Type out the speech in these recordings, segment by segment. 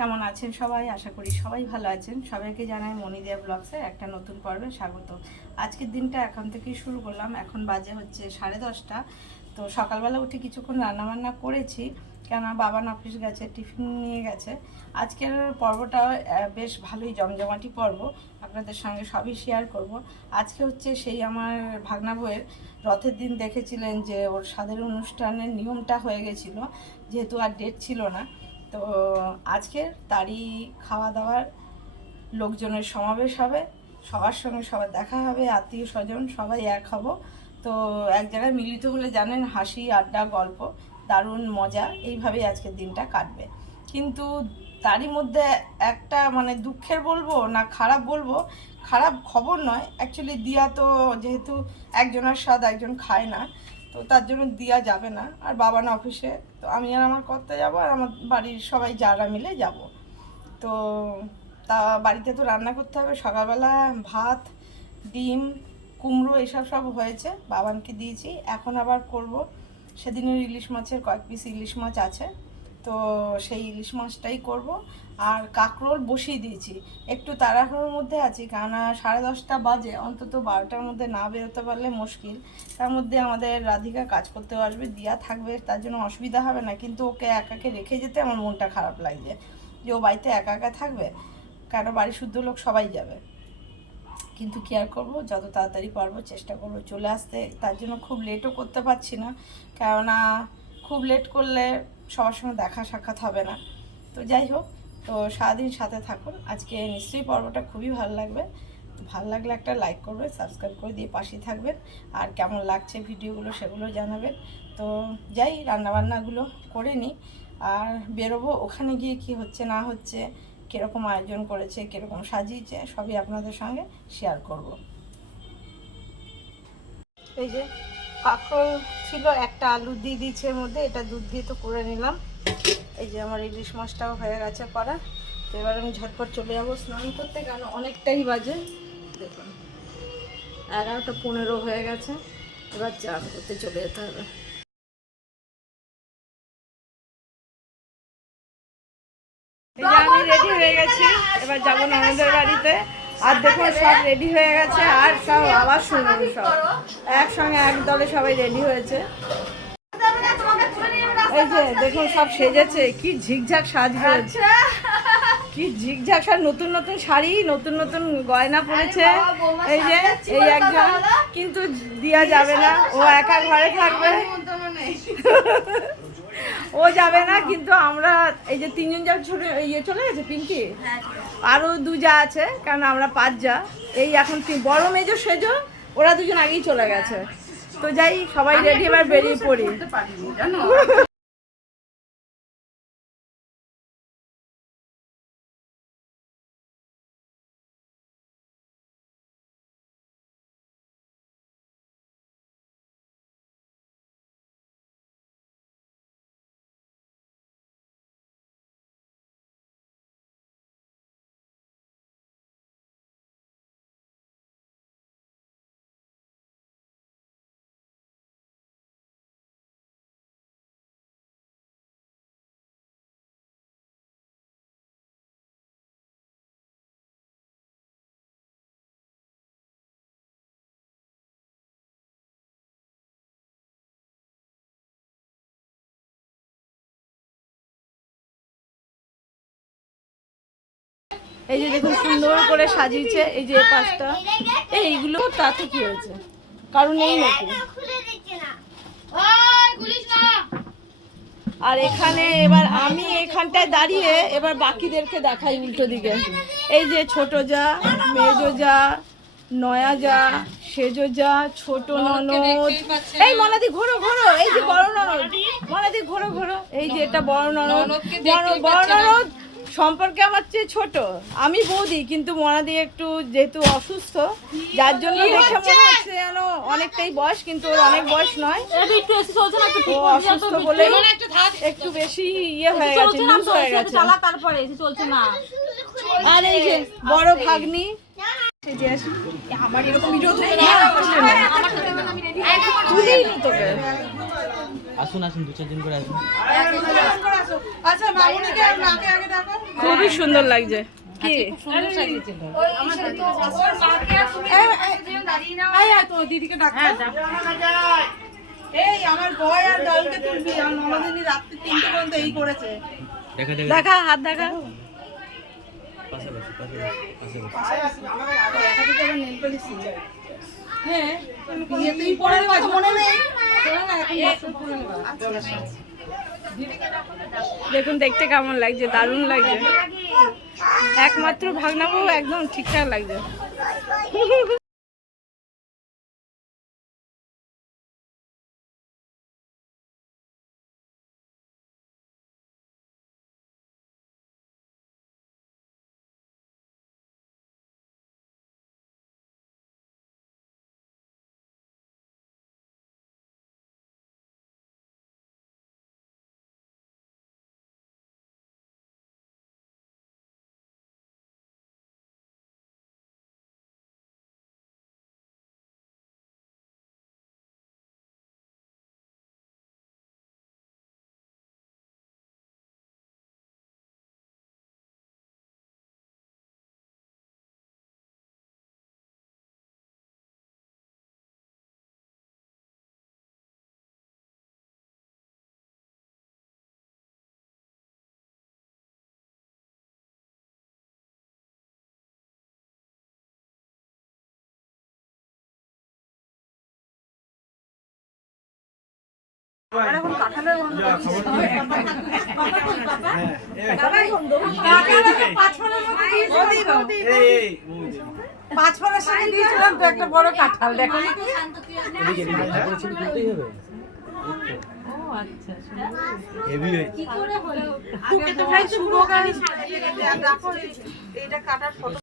কেমন আছেন সবাই? আশা করি সবাই ভালো আছেন। সবাইকে জানাই মনিদিয়া ব্লগসের একটা নতুন পর্বে স্বাগত। আজকের দিনটা এখন থেকেই শুরু করলাম। এখন বাজে হচ্ছে 10:30। তো সকালবেলা উঠে কিছুক্ষণ রান্নাবান্না করেছি, কেননা বাবান অফিস গেছে, টিফিন নিয়ে গেছে। আজকের পর্বটা বেশ ভালোই জমজমাটি পর্ব, আপনাদের সঙ্গে সবই শেয়ার করব। আজকে হচ্ছে সেই আমার ভাগনা বউয়ের রথের দিন দেখেছিলেন যে ওর স্বাদের অনুষ্ঠানের নিয়মটা হয়ে গেছিলো, যেহেতু আর ডেট ছিল না। তো আজকের তারই খাওয়া দাওয়ার লোকজনের সমাবেশ হবে, সবার সঙ্গে সবার দেখা হবে, আত্মীয় স্বজন সবাই এক হব। তো এক জায়গায় মিলিত হলে জানেন হাসি আড্ডা গল্প দারুণ মজা, এইভাবেই আজকের দিনটা কাটবে। কিন্তু তারই মধ্যে একটা মানে দুঃখের বলবো না খারাপ বলবো, খারাপ খবর নয় অ্যাকচুয়ালি, দিয়া তো যেহেতু একজনের স্বাদ একজন খায় না, তো তার জন্য দিয়া যাবে না। আর বাবা না অফিসে, তো আমি আর আমার কর্তা যাবো, আর আমার বাড়ির সবাই যারা মিলে যাব। তো তা বাড়িতে তো রান্না করতে হবে। সকালবেলা ভাত, ডিম, কুমড়ো এসব সব হয়েছে, বাবানকে দিয়েছি। এখন আবার করব, সেদিনের ইলিশ মাছের কয়েক পিস ইলিশ মাছ আছে, তো সেই ইলিশ মাছটাই করব। আর কাঁকরোল বসিয়ে দিয়েছি, একটু তাড়াহুড়োর মধ্যে আছি, কেননা 10:30 বাজে, অন্তত 12টার মধ্যে না বেরোতে পারলে মুশকিল। তার মধ্যে আমাদের রাধিকা কাজ করতেও আসবে, দিয়া থাকবে, তার জন্য অসুবিধা হবে না। কিন্তু ওকে একাকে রেখে যেতে আমার মনটা খারাপ লাগছে, যে ও বাড়িতে একা একা থাকবে, কেন বাড়ির শুদ্ধ লোক সবাই যাবে। কিন্তু কি আর করবো, যত তাড়াতাড়ি পারবো চেষ্টা করবো চলে আসতে। তার জন্য খুব লেটও করতে পারছি না, কেননা খুব লেট করলে সবার সঙ্গে দেখা সাক্ষাৎ হবে না। তো যাই হোক, তো সারাদিন সাথে থাকুন, আজকে নিশ্চয়ই পর্বটা খুবই ভালো লাগবে। ভালো লাগলে একটা লাইক করবেন, সাবস্ক্রাইব করে দিয়ে পাশেই থাকবেন, আর কেমন লাগছে ভিডিওগুলো সেগুলো জানাবেন। তো যাই রান্নাবান্নাগুলো করে নিই, আর বেরোবো। ওখানে গিয়ে কি হচ্ছে না হচ্ছে, কীরকম আয়োজন করেছে, কীরকম সাজিয়েছে, সবই আপনাদের সঙ্গে শেয়ার করব। এই যে কাঁকরোল ছিল, একটা আলু দিয়ে দিচ্ছে এর মধ্যে, এটা দুধ দিয়ে তো করে নিলাম। এই যে আমার ইলিশ মাছটাও হয়ে গেছে করা। তো এবার আমি ঝটপট চলে যাবো স্নান করতে, কারণ অনেকটাই বাজে, দেখুন 11:15 হয়ে গেছে। এবার চান করতে চলে যেতে হবে। এই যে আমি রেডি হয়ে গেছি, এবার যাবো ননদের বাড়িতে। আর দেখুন সব রেডি হয়ে গেছে, আর সব আবার শুনুন, সব একসঙ্গে এক দলে সবাই রেডি হয়েছে। এই যে দেখুন সব সেজেছে, কি ঝিকঝাক সাজবে, কি ঝিকঝাক সাজ, নতুন নতুন শাড়ি, নতুন নতুন গয়না পরেছে। এই যে এই একজন, কিন্তু দিয়া যাবে না, ও একা ঘরে থাকবে, ও যাবে না। কিন্তু আমরা এই যে 3জন যা ছোট ইয়ে চলে গেছে, পিঙ্কি আরও 2 যা আছে, কারণ আমরা 5 যা। এই এখন বড় মেজো সেজো, ওরা 2জন আগেই চলে গেছে। তো যাই, সবাই রেডি, এবার বেরিয়ে পড়ি। এই যে দেখুন সুন্দর করে সাজিয়েছে, এই যে পাঁচটা, এইগুলো তাতে কি হয়েছে, কারণ এই নাকি। আর এখানে এবার আমি এখানটায় দাঁড়িয়ে এবার বাকিদেরকে দেখাই উল্টো দিকে। এই যে ছোট যা, মেজো যা, নয়া যা, সেজো যা, ছোট ননদ, এই মনাদি ঘোরো ঘোরো, এই যে বড় ননদ, মনাদি ঘোরো ঘোরো, এই যে এটা বড় ননদ। বড় ননদ সম্পর্কে আমার চেয়ে ছোট, আমি বৌদি, কিন্তু মনাদি একটু যেহেতু অসুস্থ, যার জন্য দেখে মনে হচ্ছে যেন অনেকটাই বয়স, কিন্তু ওর অনেক বয়স নয়, ও অসুস্থ বলে একটু বেশি ইয়ে হয়ে গেছে, লুজ হয়ে গেছে। আর এই যে বড় ভাগ্নি, আমার এরকম ভিডিও তুলিনি তোকে। আসুন আসুন, 2-4 দিন করে আসুন। আচ্ছা মামুনিকে আর মাকে আগে ডাকো। খুবই সুন্দর লাগছে কি দিদিকে ডাকো। এই আমার বয় আর দলকে তুলবি, আমার ননদিনী রাত্রি 3টে পর্যন্ত এই করেছে। দেখা হাত দেখা হ্যাঁ বিয়েতেই পরে নেওয়া মনে নেই। দেখুন দেখতে কেমন লাগছে, দারুণ লাগছে। একমাত্র ভাগনাবু একদম ঠিকঠাক লাগছে। পাঁচফোড়ার সঙ্গে দিয়েছিলাম তো একটা বড় কাঁঠাল, দেখো এইটা কাটার ফটো।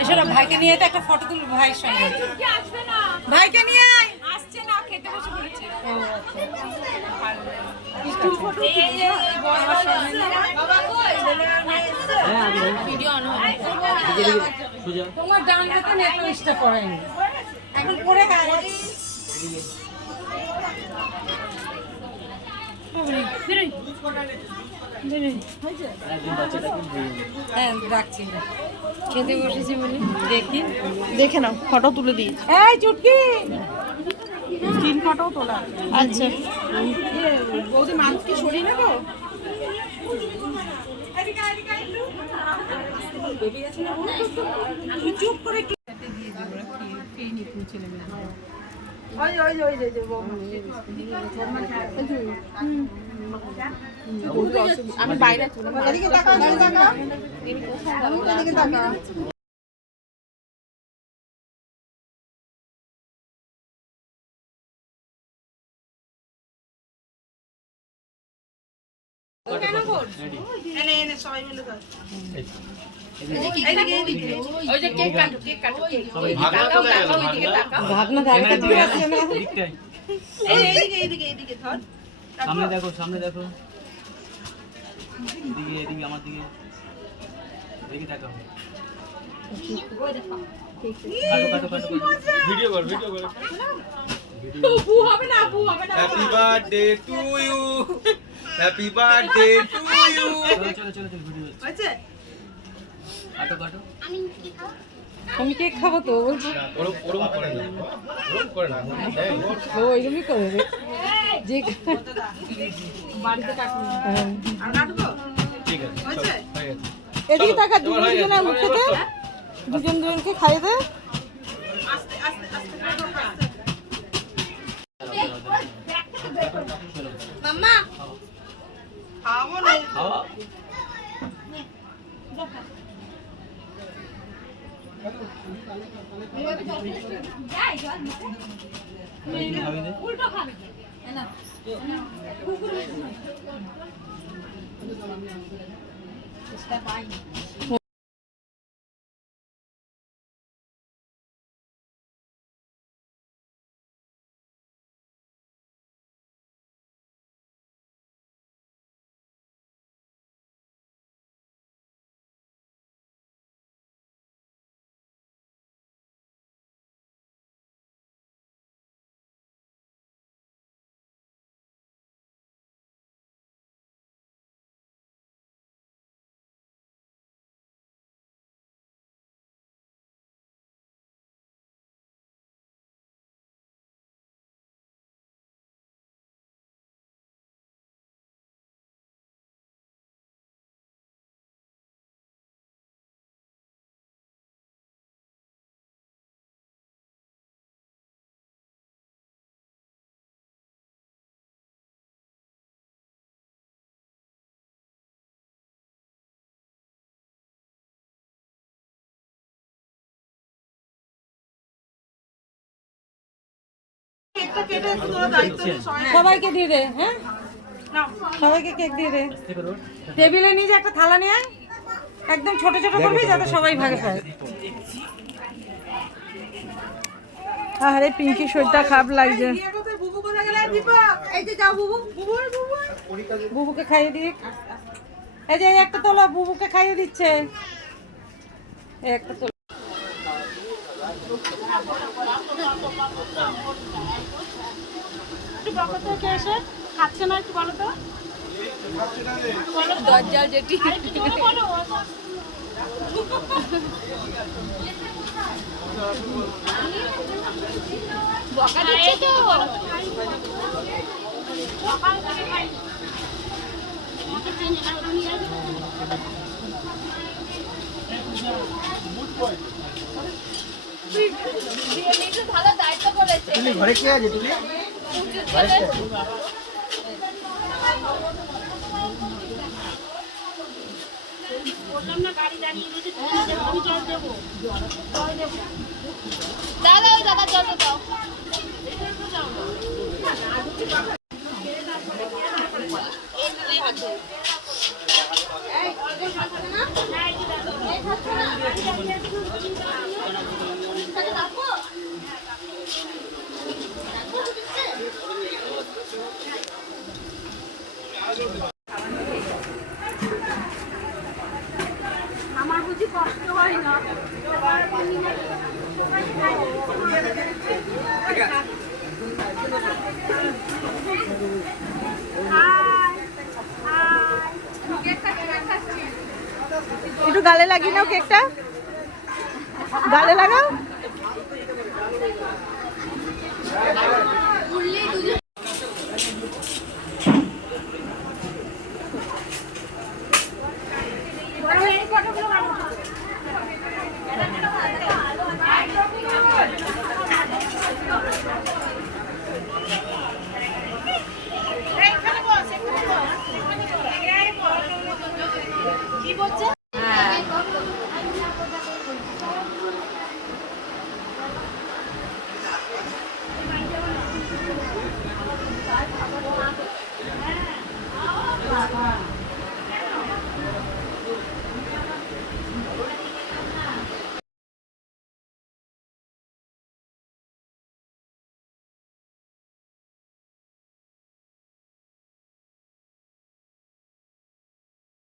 এসো না, ভাইকে নিয়ে তো একটা ফটো তুলবো ভাইয়ের সঙ্গে। ভাইকে নিয়ে আয়। আসছে না, খেতে বসে পড়েছে। তোমার ডান হাতে নেকলেসটা পরাইনি, এখন পরে হ্যাঁ রাখছি। খেতে বসেছি বলে দেখি, দেখে নাও, ফটো তুলে দিই। এই চুটকি স্ক্রিন ফটো তোলা। আচ্ছা বৌদি মানুষ কি সরিয়ে নেবো? চুপ করে আমি বাইরে সবাই মিলে সামনে দেখো, সামনে দেখো, এদিকে এদিকে আমার দিকে দেখি তাকাও। কাটো কাটো কাটো, ভিডিও কর, ভিডিও কর। বু হবে না, বু হবে না। Happy birthday to you, happy birthday to you. চলো চলো চলো চলো, ভিডিও হয়েছে? কাটো কাটো। আমি কেক খাবো তো বলছি। ওরম ওরম করে না, ওরম করে না। ও এরকমই করে রে, যে বাড়িতে কাটবো আর কাটবো। ঠিক আছে, হয়েছে? হয়ে গেছে। এদিকে টাকা দুজনের মুখে দে, দুজন দুজনকে খাইয়ে দে। আস্তে আস্তে আস্তে মাম্মা খাবো না। খাওয়া উল্টো খাবে না। কেকটা কেটে একটু তোরা দায়িত্ব নিয়ে সবাই সবাইকে দিয়ে দে, হ্যাঁ নাও। সবাইকে কেক দিয়ে দে। আস্তে করো টেবিলে নিয়ে যে একটা থালা নিয়ে আয়। একদম ছোট ছোট করবি যাতে সবাই ভাগে পায়। আরে পিঙ্কি শরীরটা খারাপ লাগছে। বিয়ে করতে বুবু কোথায় গেলে দীপক? এই যে যাও বুবু, বুবু বুবু। বুবুকে খাইয়ে দিক। এই যে এই একটা তোলা বুবুকে খাইয়ে দিচ্ছে। এই একটা তোলা। একটু বকো তো কে এসে খাচ্ছে না, একটু বলো তো। দরজা যেটি বলো। বকা দিচ্ছে তো। ভালো দায়িত্ব করেছে তুমি ঘরে কে আছে তুমি? দাদা ওই দাদা জল দাও আমার বুঝি কষ্ট হয় না। একটু গালে লাগিয়ে নাও কেকটা। গালে লাগাও। এই ফটোগুলো